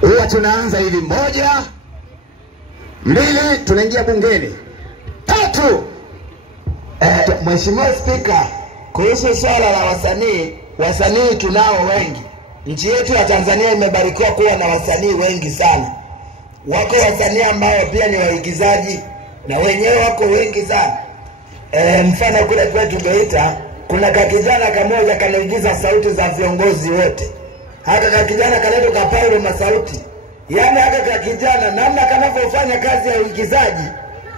huwa tunaanza hivi: 1, 2, tunaingia bungeni, 3. Mheshimiwa Spika, kuhusu swala la wasanii tunao wengi. Nchi yetu ya Tanzania imebarikiwa kuwa na wasanii wengi sana. Wako wasanii ambao pia ni waigizaji na wenyewe wako wengi sana. Mfano kule kwetu Geita kuna kakijana kamoja kanaigiza sauti za viongozi wote. Hata kakijana kanaitwa Kapaulo Masauti. Yaani hata kakijana namna kanavyofanya kazi ya uigizaji,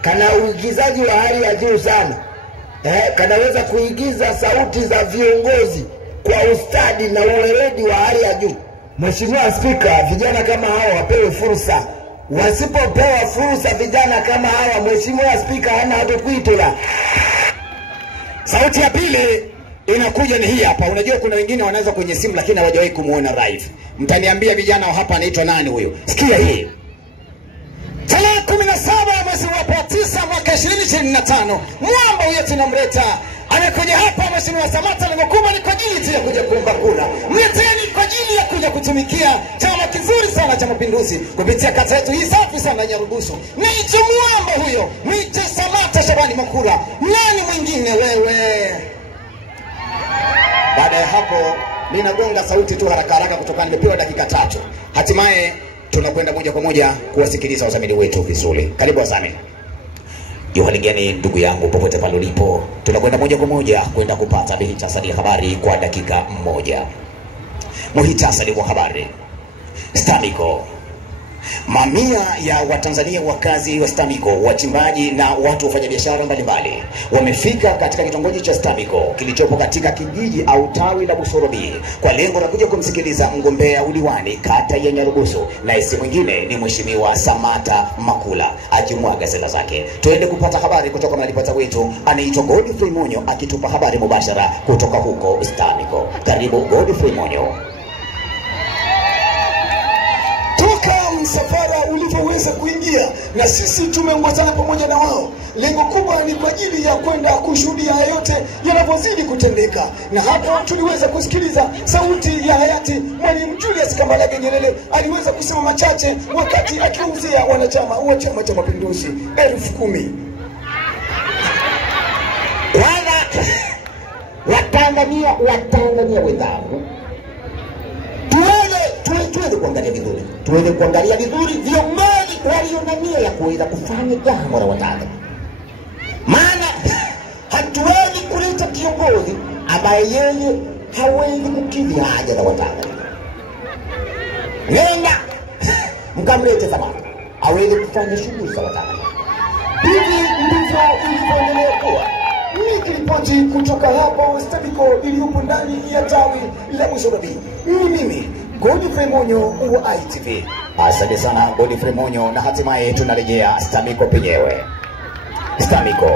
kana uigizaji wa hali ya juu sana. Kanaweza kuigiza sauti za viongozi kwa ustadi na uweledi wa hali ya juu. Mheshimiwa Spika, vijana kama hawa wapewe fursa. Wasipopewa fursa vijana kama hawa, Mheshimiwa Spika, hana hata kuitula. Sauti ya pili inakuja ni hii hapa. Unajua kuna wengine wanaweza kwenye simu lakini hawajawahi kumuona live. Mtaniambia vijana hapa anaitwa nani huyo? Sikia hii. Tarehe 17 mwezi wa 9 mwaka 2025, mwamba huyo tunamleta. Amekuja hapa Mheshimiwa Samata, lengo kubwa ni kwa ajili ya kuja kuomba kura. Mleteni kwa ajili ya kuja kutumikia chama kizuri sana cha Mapinduzi kupitia kata yetu hii safi sana ya Nyarugusu. Niite mwamba huyo, niite Samata Shabani Makula. Nani mwingine wewe? Baada ya hapo ninagonga sauti tu haraka haraka kutokana nimepewa dakika 3. Hatimaye tunakwenda moja kwa moja kuwasikiliza wazamini wetu vizuri. Karibu wazamini. Yohaligani ndugu yangu popote pale ulipo, tunakwenda moja kwa moja kwenda kupata muhtasari wa habari kwa dakika 1. Muhtasari wa habari. STAMICO. Mamia ya Watanzania wakazi wa STAMICO, wachimbaji na watu wafanya biashara mbalimbali wamefika katika kitongoji cha STAMICO kilichopo katika kijiji au tawi la Busorobi kwa lengo la kuja kumsikiliza mgombea udiwani kata ya Nyarugusu, na isi mwingine ni Mheshimiwa Samata Makula akimwaga sera zake. Tuende kupata habari kutoka mwanaripota wetu anaitwa Godfrey Monyo akitupa habari mubashara kutoka huko STAMICO. Karibu Godfrey Monyo. Msafara ulivyoweza kuingia na sisi tumeongozana pamoja na wao. Lengo kubwa ni kwa ajili ya kwenda kushuhudia yote yanapozidi kutendeka, na hapo tuliweza kusikiliza sauti ya hayati Mwalimu Julius Kambarage Nyerere. Aliweza kusema machache wakati akiuzia wanachama wa Chama cha Mapinduzi 10,000. Watanzania wenzangu, tuweze kuangalia vizuri viongozi walio na nia ya kuweza kufanya jambo la Watanzania. Maana hatuwezi kuleta kiongozi ambaye yeye hawezi kukidhi haja za Watanzania. Nenda mkamlete Samata aweze kufanya shughuli za Watanzania. Hivi ndivyo ilivyoendelea kuwa. Nikiripoti kutoka hapa STAMICO iliyopo ndani ya tawi la Busorobi, mimi Godfrey Monyo wa ITV. Asante sana Godfrey Monyo, na hatimaye tunarejea STAMICO penyewe. STAMICO.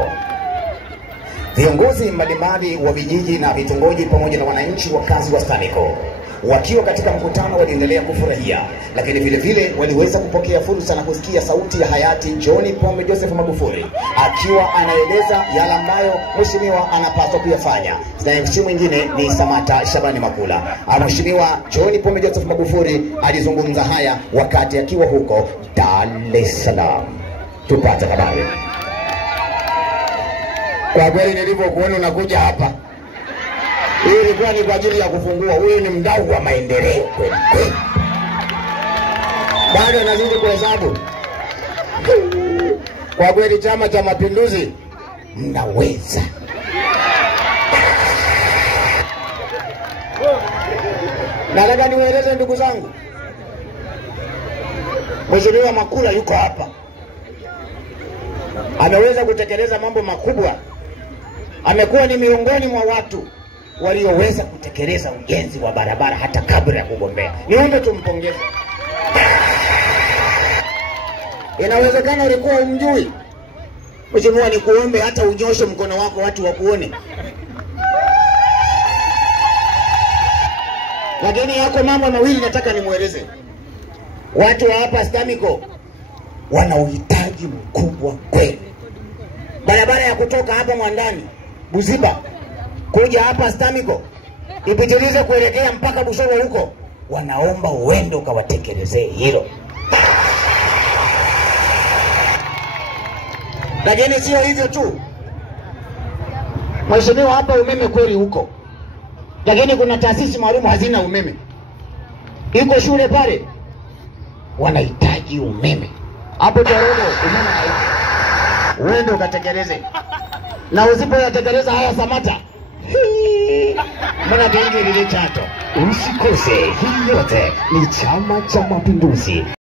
Viongozi mbalimbali wa vijiji na vitongoji pamoja na wananchi wakazi wa STAMICO wakiwa katika mkutano waliendelea kufurahia, lakini vile vile waliweza kupokea fursa na kusikia sauti ya hayati John Pombe Joseph Magufuli akiwa anaeleza yale ambayo mheshimiwa anapaswa kuyafanya. Na mheshimiwa mwingine ni Samata Shabani Makula. Mheshimiwa John Pombe Joseph Magufuli alizungumza haya wakati akiwa huko Dar es Salaam. Tupate habari. Kwa kweli nilipokuona unakuja hapa, hii ilikuwa ni kwa ajili ya kufungua. Huyu ni mdau wa maendeleo kweli. Bado nazidi kuhesabu. Kwa kweli Chama cha Mapinduzi mnaweza. Nataka niwaeleze ndugu zangu, Mheshimiwa Makula yuko hapa. Ameweza kutekeleza mambo makubwa. Amekuwa ni miongoni mwa watu walioweza kutekeleza ujenzi wa barabara hata kabla ya kugombea. Niombe tumpongeze. Inawezekana ulikuwa umjui. Mheshimiwa, nikuombe hata unyoshe mkono wako watu wakuone. Lakini yako mambo mawili nataka nimueleze. Watu wa hapa STAMICO wana uhitaji mkubwa kweli. Barabara ya kutoka hapa Mwandani, Buziba, kuja hapa STAMICO, ipitilize kuelekea mpaka Busoro huko, wanaomba uende ukawatekelezee hilo. Lakini sio hivyo tu. Mheshimiwa, hapa umeme kweli huko, lakini kuna taasisi maalum hazina umeme. Iko shule pale wanahitaji umeme. Hapo Tororo umeme haipo. Uende ukatekeleze. Na usipoyatekeleza haya Samata, mbona genge lile Chato? Usikose, hii yote ni Chama cha Mapinduzi.